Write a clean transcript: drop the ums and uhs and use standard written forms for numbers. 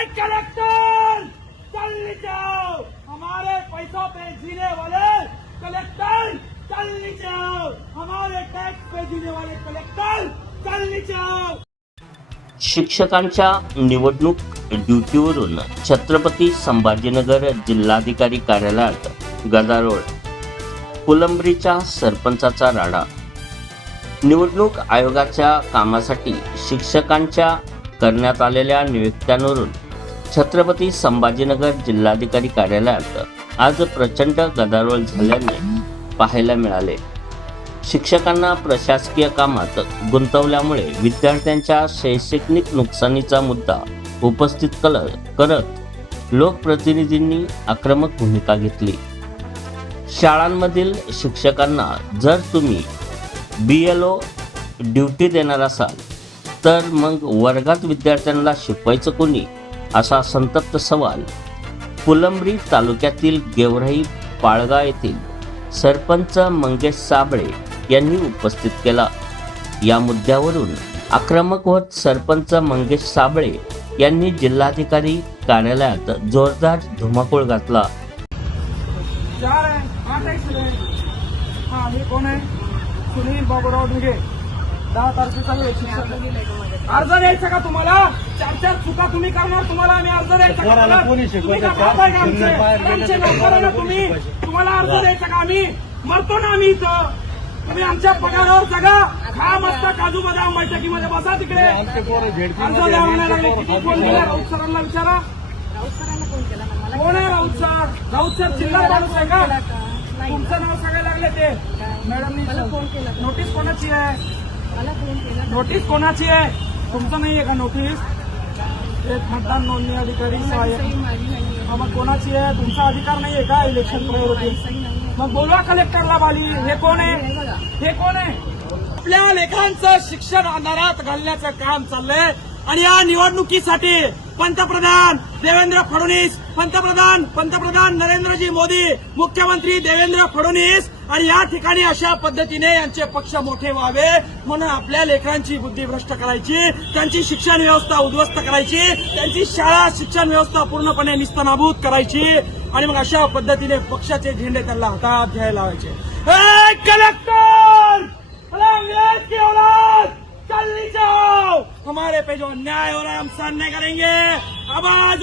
Collector चल जाओ, हमारे पैसों पे जीने वाले कलेक्टर चल जाओ, हमारे टैक्स पे जीने वाले कलेक्टर चल जाओ। शिक्षकांच्या निवडणूक ड्युटीवरून छत्रपती संभाजीनगर जिल्हाधिकारी कार्यालयात गदारोळ, फुलंब्रीच्या सरपंचाचा राडा। निवडणूक आयोगाच्या कामासाठी शिक्षकांच्या करण्यात आलेल्या नियुक्त्यांवरून छत्रपती संभाजीनगर जिल्हाधिकारी कार्यालयात आज प्रचंड गदारोळ झाल्याने पाहायला मिळाले। शिक्षकांना प्रशासकीय कामात गुंतवल्यामुळे विद्यार्थ्यांच्या शैक्षणिक नुकसानीचा मुद्दा उपस्थित करत लोकप्रतिनिधींनी आक्रमक भूमिका घेतली। शाळांमधील शिक्षकांना जर तुम्ही BLO ड्युटी देणार असाल तर मग वर्गात विद्यार्थ्यांना शिकवायचं कोणी, असा संतप्त सवाल फुलंब्री तालुक्यातील गेवराई पाळगाव येथील सरपंच मंगेश साबळे यांनी उपस्थित केला। या मुद्द्यावरून आक्रमक होत सरपंच मंगेश साबळे यांनी जिल्हाधिकारी कार्यालयात जोरदार धुमाकूळ घातला। हे कोण आहे? सुनील बाबूराव ढगे, 10 तारखेचा अर्ज द्यायचा का तुम्हाला? 4 चुका तुम्ही करणार, तुम्हाला आम्ही अर्ज द्यायचा का? तुम्हाला अर्ज द्यायचा का? आम्ही मरतो ना, आम्ही इथं, तुम्ही आमच्या पगारावर जगा, खा मस्त काजू बदाम बैठकीमध्ये बसा तिकडे। अर्ज द्या म्हणायला लागले, किती फोन केला? राऊत सरांना विचारा, कोण आहे राऊत सर? राऊत सर जिल्हा माणूस आहे का? तुमचं नाव सांगायला लागले ते मॅडमनी। नोटीस कोणाची आहे? नोटीस कोणाची आहे? तुमचं नाहीये का नोटीस? एक मतदान नोंदणी अधिकारी मग कोणाची आहे? तुमचा अधिकार नाहीये का इलेक्शन प्रायोरिटी? मग बोलवा कलेक्टरला बाली। हे कोण आहे? हे कोण आहे? आपल्या लेकरांचं शिक्षण अंधारात घालण्याचं काम चाललंय आणि या निवडणुकीसाठी पंतप्रधान देवेंद्र फडणवीस, पंतप्रधान नरेंद्रजी मोदी, मुख्यमंत्री देवेंद्र फडणवीस आणि या ठिकाणी अशा पद्धतीने यांचे पक्ष मोठे व्हावे म्हणून आपल्या लेकरांची बुद्धी भ्रष्ट करायची, त्यांची शिक्षण व्यवस्था उद्ध्वस्त करायची, त्यांची शाळा शिक्षण व्यवस्था पूर्णपणे निस्तनाभूत करायची आणि मग अशा पद्धतीने पक्षाचे झेंडे त्यांना हातात घ्यायला लावायचे। कलेक्टर अंग्रेज की औलाद चल जाओ, हमारे पे जो अन्याय हो रहा है हम सहन नहीं करेंगे। आवाज